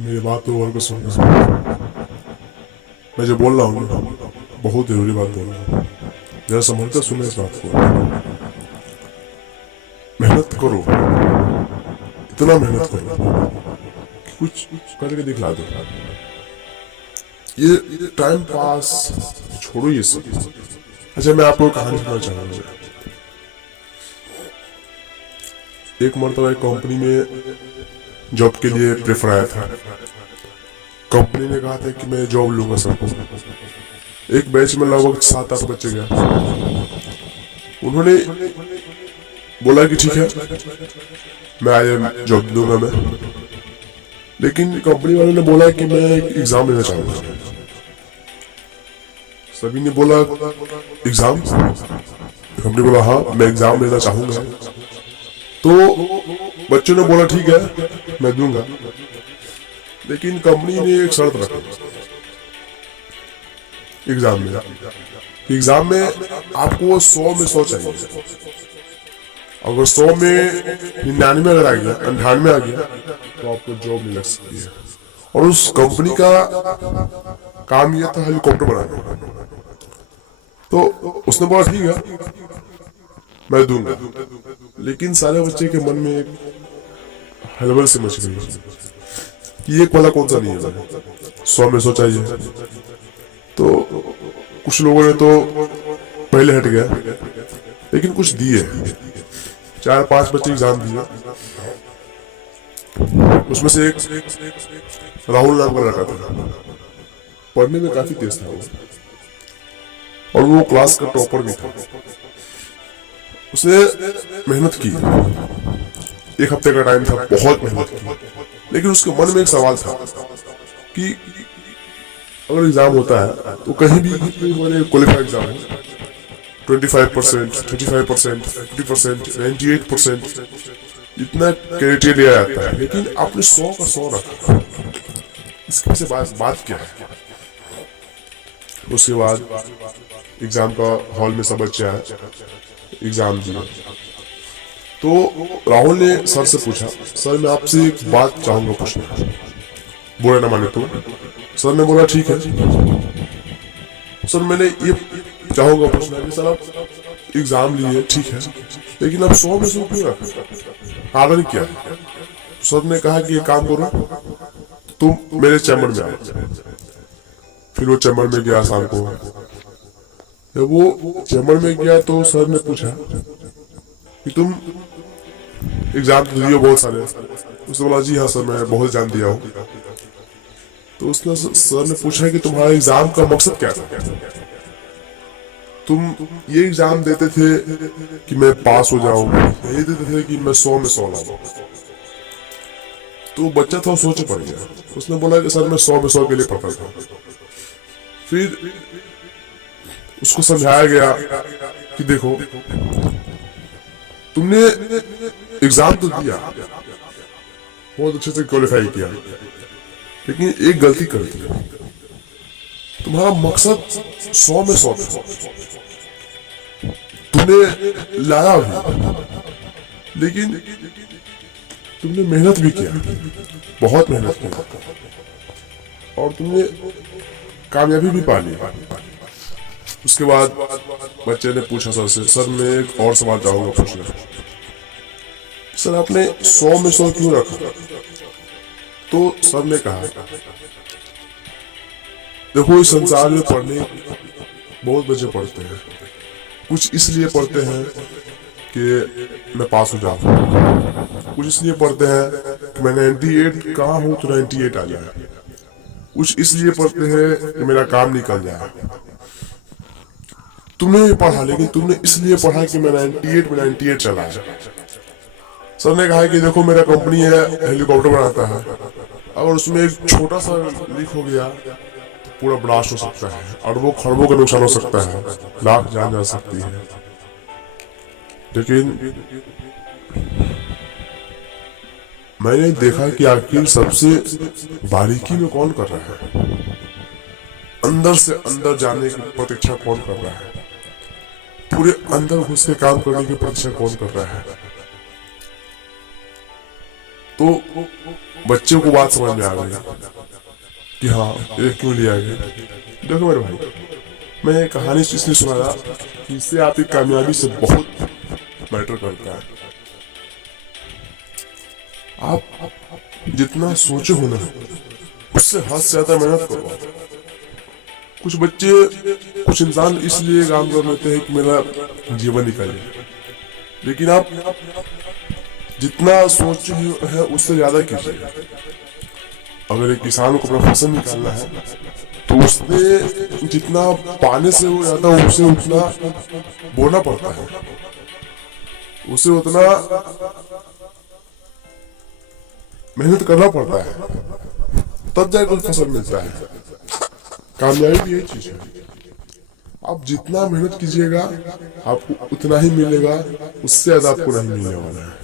मेरी बात तो और को सुनना। मैं जो बोल रहा हूँ बहुत जरूरी बात बोल रहा हूँ। जरा संभल कर सुनो इस बात को। मेहनत करो, इतना मेहनत करो कि कुछ करके दिखला दो। ये टाइम पास छोड़ो ये सब। अच्छा, मैं आपको कहानी सुनाना चाहूंगा। एक मरतबा एक कंपनी में जॉब के लिए प्रेफर आया था। कंपनी ने कहा था कि मैं जॉब लूंगा सबको। एक बैच में लगभग 7-8 बच्चे गए। उन्होंने बोला कि ठीक है, मैं आज जॉब दूंगा मैं। लेकिन कंपनी वालों ने बोला कि मैं एक एग्जाम लेना चाहूंगा। सभी ने बोला एग्जाम। कंपनी बोला हाँ मैं एग्जाम लेना चाहूंगा। तो बच्चों ने बोला ठीक है मैं दूंगा। लेकिन कंपनी ने एक शर्त रखी एग्जाम में आपको 100 में 100 चाहिए। अगर 100 में 99 अगर आ गया, 98 आ गया तो आपको जॉब नहीं लग सकती है। और उस कंपनी का काम यह था हेलीकॉप्टर बनाना। तो उसने बोला ठीक है मैं दूंगा। लेकिन सारे बच्चे के मन में एक हलबल से मच गई कि ये वाला कौन सा नहीं है, 100 में 100 चाहिए। तो कुछ लोगों ने तो पहले हट गया, लेकिन कुछ दिए। 4-5 बच्चे एग्जाम दिए। उसमें से एक राहुल नाम का लड़का था। पढ़ने में काफी तेज था वो, और वो क्लास का टॉपर भी था। उसने मेहनत की, 1 हफ्ते का टाइम था, बहुत मेहनत की। लेकिन उसके मन में एक सवाल था कि अगर एग्जाम होता है तो कहीं भी क्वालिफाइड एग्जाम हो, 25%, 35%, 50%, 98% इतना क्राइटेरिया आता है, लेकिन आपने 100 का 100 रखा। इसके पीछे बात क्या है? उसके बाद एग्जाम का हॉल में सब बच्चे आए, एग्जाम दिया। तो राहुल ने सर से पूछा, सर मैं आपसे एक बात चाहूंगा पूछना, बुरा ना माने तो। सर ने बोला ठीक है। सर मैंने ये चाहूंगा पूछना कि सर आप एग्जाम लिए ठीक है, लेकिन आप 100 में 100 क्यों रखे? कारण क्या है? सर ने कहा कि ये काम करो, तुम मेरे चैम्बर में आओ। फिर वो चैम्बर में गया शाम को। जब वो चैम्बर में गया तो सर ने पूछा कि तुम एग्जाम तो दिए बहुत सारे। उसने बोला जी हाँ सर मैं बहुत एग्जाम दिया हूँ। तो उसने सर ने पूछा कि तुम्हारा एग्जाम का मकसद क्या था? तुम ये एग्जाम देते थे कि मैं पास हो जाऊं, ये देते थे कि मैं 100 में 100 लाऊं? तो बच्चा थोड़ा सोच पड़ गया। उसने बोला कि सर मैं 100 में 100 के लिए पढ़ता था। फिर उसको समझाया गया कि देखो तुमने एग्जाम तो दिया, बहुत अच्छे से क्वालिफाई किया, लेकिन एक गलती कर दी। तुम्हारा मकसद 100 में 100 था। तुमने लाया भी, लेकिन तुमने मेहनत भी किया, बहुत मेहनत की, और तुमने कामयाबी भी पा ली। उसके बाद बच्चे ने पूछा सर से, सर मैं एक और सवाल चाहूंगा पूछना, सर आपने 100 में 100 क्यों रखा? तो सर ने कहा देखो इस संसार में पढ़ने बहुत बच्चे पढ़ते हैं। कुछ इसलिए पढ़ते हैं कि मैं पास हो जाऊं, कुछ इसलिए पढ़ते हैं कि मैं 98 कहाँ हूँ तो 98 आ जाए, कुछ इसलिए पढ़ते हैं कि मेरा काम निकल जाए। तुमने भी पढ़ा, लेकिन तुमने इसलिए पढ़ा कि मैं 98 में 98 चला है। सर ने कहा कि देखो मेरा कंपनी है, हेलीकॉप्टर बनाता है, अगर उसमें एक छोटा सा लीक हो गया तो पूरा ब्लास्ट हो सकता है, अरबों खरबों का नुकसान हो सकता है, लाख जान जा सकती है। लेकिन मैंने देखा कि आखिर सबसे बारीकी में कौन कर रहा है, अंदर से अंदर जाने की प्रतीक्षा कौन कर रहा है, पूरे अंदर घुस के काम करने की प्रतीक्षा कौन कर रहा है। तो बच्चे को बात समझ में आ गई कि हाँ ये क्यों लिया गया। देखो मेरे भाई, मैं कहानी इसलिए सुनाया कि इससे आपकी कामयाबी से बहुत मैटर करता है। आप जितना सोचे हो ना उससे हद से ज्यादा मेहनत करो। कुछ बच्चे, कुछ इंसान इसलिए काम कर लेते हैं कि मेरा जीवन निकाले, लेकिन आप जितना सोचे है उससे ज्यादा कीजिए। अगर एक किसान को अपना फसल निकालना है तो उसने जितना पाने से वो ज्यादा उसे उतना बोना पड़ता है, उसे उतना मेहनत करना पड़ता है, तब जाकर फसल मिलता है। कामयाबी भी यही चीज है, आप जितना मेहनत कीजिएगा आपको उतना ही मिलेगा, उससे ज्यादा आपको नहीं मिलने वाला है।